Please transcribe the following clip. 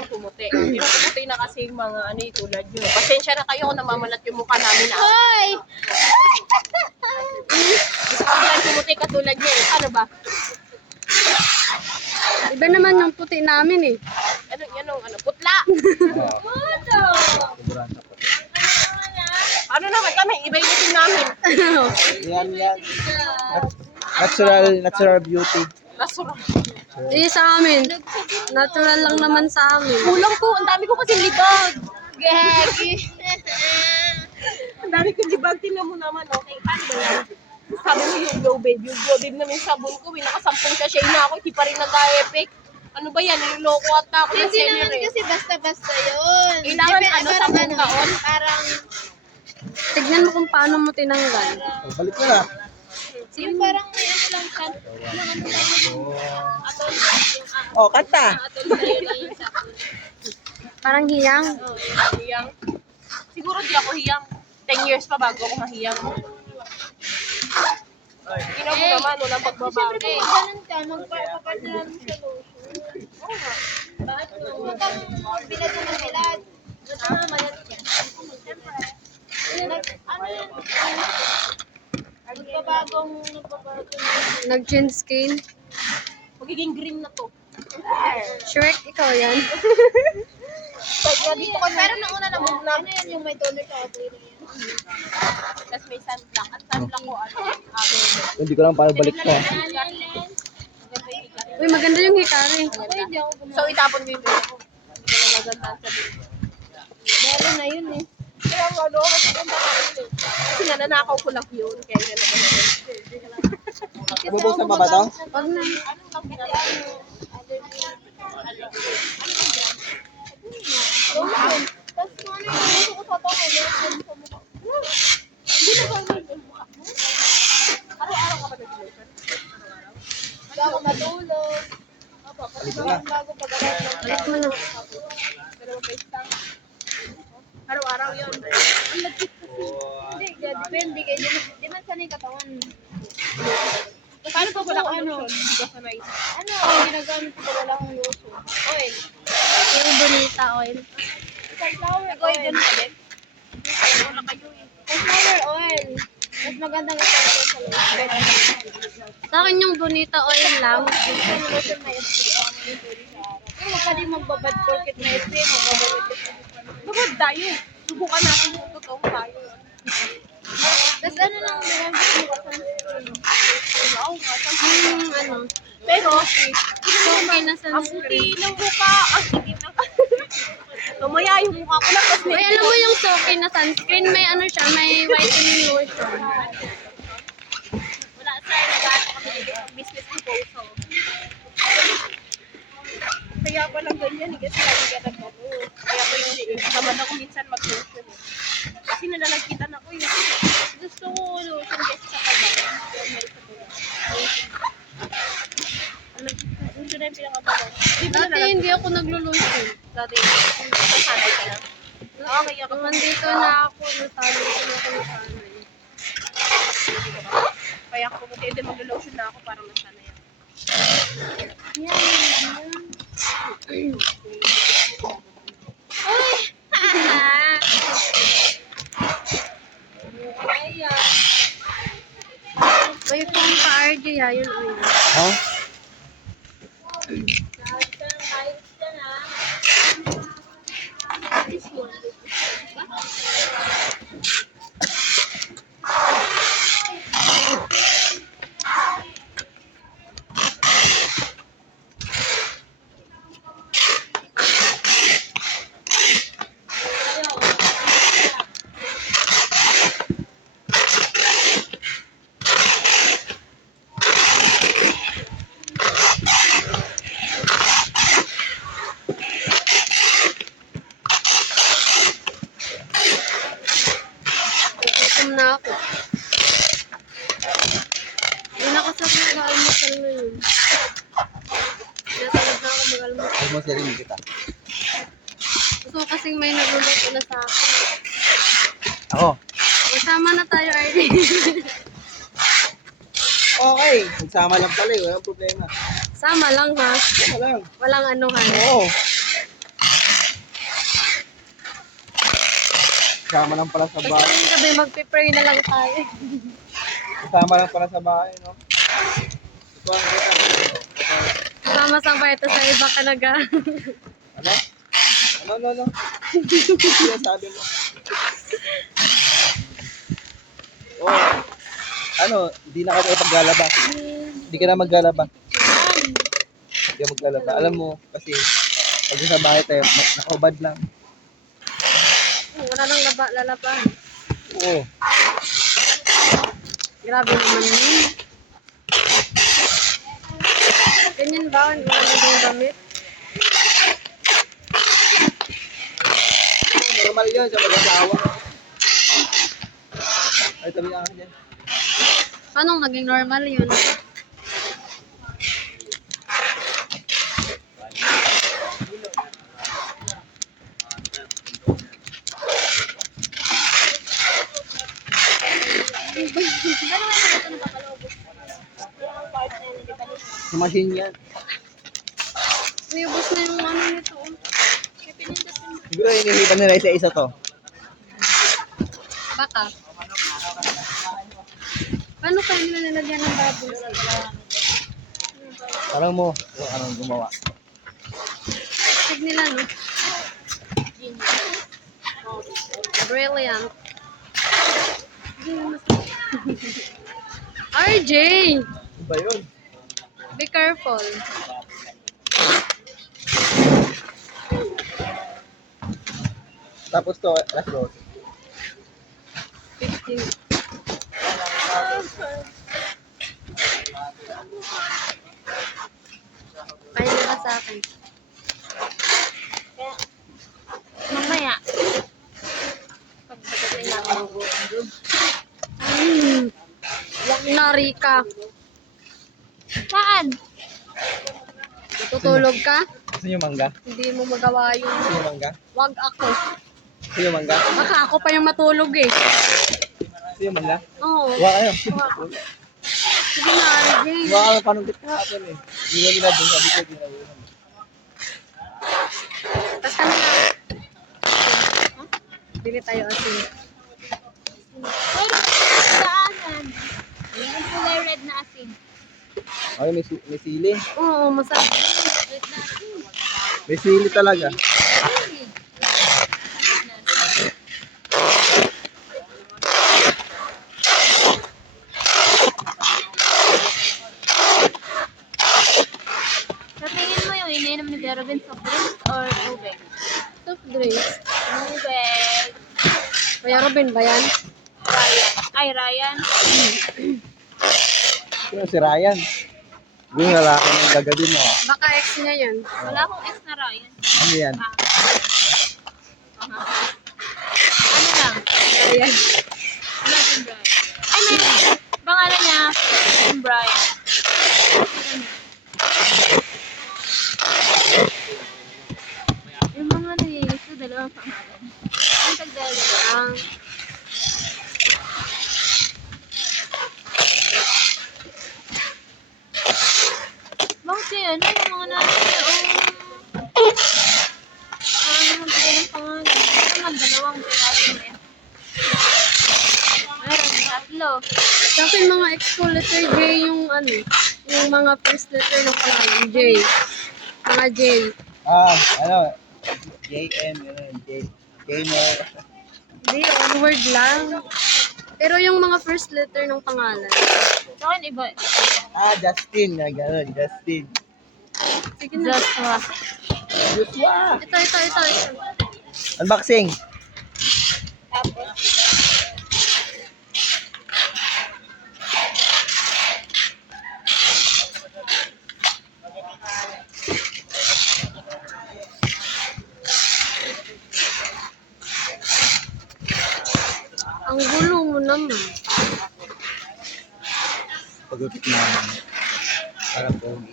tayong pumuti. Yung pumuti na kasi yung mga ano yung tulad nyo. Pasensya na kayo kung namamalat yung mukha namin na. Hoy! Gusto ko tayong pumuti katulad nyo eh. Ano ba? Iba naman yung puti namin eh. Ano, putla. Ano naman kami, iba yung itim namin. Yan. Natural beauty. Nasura. Hindi sa amin. Natural lang naman sa amin. Kulang ko, ang dami ko kasi libag. Gagi. Ang dami ko libag, tingnan mo naman, okay. Paano ba yan? Sabi mo yung glow babe. Yung glow babe namin sabon ko, nakasampung sachet na ako, hindi pa rin nag-effect. Ano ba yan? Niloloko ata ako ng Hindi senior naman eh. kasi basta-basta yun. Kailangan ano, Parang 10 taon? Parang, Tignan mo kung paano mo tinanggal. Balik na lang. yung parang may ano lang siya. Atol, Oh, kanta. atol na yun sa Parang hiyang. hiyang. Siguro di ako hiyang. 10 years pa bago ako mahiyang. Tingnan mo naman, walang pagbabago. Ganun ka, magpapapad na lang sa lotion. Bakit mo? Matang bilad na bilad. Gusto mo malat yan. Siyempre. Ano yan? Nagbabago. Nag-change skin. Magiging green na to. Shrek, ikaw yan. Pag dito ka pero nauna na move na. Ano yan yung may toner ka? Okay na yan. Tapos may sunblock. At sunblock ko, Hindi ko lang paano balik na. Uy, maganda yung hikari. Hindi ako So, itapon ko yung pera ko. Hindi na maganda sa dito. Meron na yun eh. Kaya nga, no, mas maganda ka rin eh. Kasi nananakaw ko lang yun. Kaya gano'n ko na yun. Bubuksan pa ba to? Wag na. Lotion. Tapos kung ano yung gusto ko sa tango, lotion sa mukha. Hindi na gano'n yung mukha mo. Araw-araw ka ba nag-lotion? Araw-araw? Hindi ako matulog. Bago pag-araw. Balik mo na. Pero face lang. Araw-araw yun. Ang lagkit kasi. Hindi, depende kayo. Di man sanay katawan. Paano pa wala kang lotion? Hindi ka sanay. Ano ang ginagamit ko pag wala akong lotion? Oil. Yung bonita oil. Sunflower Nag-oil oil. din ka din? Wala kayo eh. Sunflower oil. Mas magandang ito sa lotion. Sa akin yung bonita oil lang. Yung lotion na SPF. Pero huwag ka din magbabad porket na SPF. Magbabad ito. Lugod tayo. Subukan natin kung totoong tayo. Tapos ano lang, gusto mo sunscreen. Oo nga. Ano, Pero, okay na ang sunscreen. puti ng mukha. Ang sige na. Mamaya yung mukha ko lang. Tapos Uy, alam mo yung Soki na sunscreen, may ano siya, may whitening lotion. wala sa nag-ano kami dito. Business proposal. Kaya palang ganyan eh. Kasi lagi ka nag-ano. Kaya ko hindi eh. Naman ako minsan mag-lotion eh. Kasi nalalagkitan ako eh. Gusto ko lotion kasi sa kanya. Lotion na yung pinakabago. Di ba Dati nalalagkitan? hindi ako naglo-lotion. Dati, nasanay ka lang. Okay, ako Nung nandito na ako, nasanay ko na ako nasanay. Kaya ako pumunta din mag-lotion na ako para masanay ako. Uy, kung ka-RG ha, yun uy. Ha? Gutom na ako. Yun ako sa mag-almusal na yun. Natalab na ako mag-almusal. Almost na rin kita. Gusto ko kasing may nagluluto na sa akin. Ako. Magsama na tayo, RD. Okay. Nagsama lang pala eh. Walang problema. Sama lang ha. Sama lang. Walang anuhan. Oo. Kasama lang pala sa Kasi bahay. yung gabi, magpipray na lang tayo. Kasama lang pala sa bahay, no? Ito ang Sama-sama ito sa iba talaga. ano? Ano? Ano sabi mo? Oh, ano, hindi na kayo maglalaba. Hindi ka na maglalaba. Hindi ka maglalaba. Alam mo, kasi pag sa bahay tayo, nakaubad lang. Wala nang lalaba. Oo. Grabe naman yun. Ganyan ba? Hindi na naging damit. Normal yun sa mag-asawa. Ay, tabi na dyan. Paano naging normal yun? Sa machine yan. Uyubos na yung ano nito. Siguro inihipan nila isa-isa to. Baka. Paano kayo nila nilagyan ng bubbles? Parang mo, kung anong gumawa. Tig nila, no? Brilliant. RJ! Ano ba yun? Be careful. Tapos to, last row. 15. Kaya nila sa akin. Mamaya. Pagpagaling na ako ng doon. Wag na, Rika. Saan? Tutulog ka? Gusto nyo mangga? Hindi mo magawa yun. Gusto nyo mangga? Wag ako. Gusto nyo mangga? Baka ako pa yung matulog eh. Gusto nyo mangga? Oo. Huwa kayo. Sige na, RJ. Huwa kayo panong kahapon eh. Hindi ko nila dun, sabi ko nila dun. Tapos kami na. Bili tayo asin. Ay, saanan? Yung kulay red na asin. Ay, may sili. Oo, masarap. Red na asin. May sili talaga. Sa tingin mo yung iniinom ni Kuya Robin, soft drinks or tubig? Soft drinks. Tubig. Kuya Robin ba yan? Ryan. Ay, Ryan. Sino si Ryan? Yung lalaki ng gagabi mo. Baka ex niya yan. Wala akong ex na Ryan. Ano yan? Ano lang? Ayan. Imagine Brian. Ay, may pangalan niya, Brian. Yung mga nililis ko, dalawang pangalan. Ang tagdalawa. Ang Bakit kaya? Ano yung mga natin na, ano naman tayo ng pangalan? Ito naman, dalawang piraso na yan. Meron, tatlo. sa akin mga ex ko letter J yung ano, yung mga first letter ng pangalan. J. Mga J. Ano? JM, yun, Jamer. Hindi, one word lang. Pero yung mga first letter ng pangalan. Sa akin, iba. Justin. Gano'n, Justin. Sige na. Joshua. Joshua! Ito. Unboxing. Tapos, Ang gulo mo naman. Pagupit na. Parang pogi.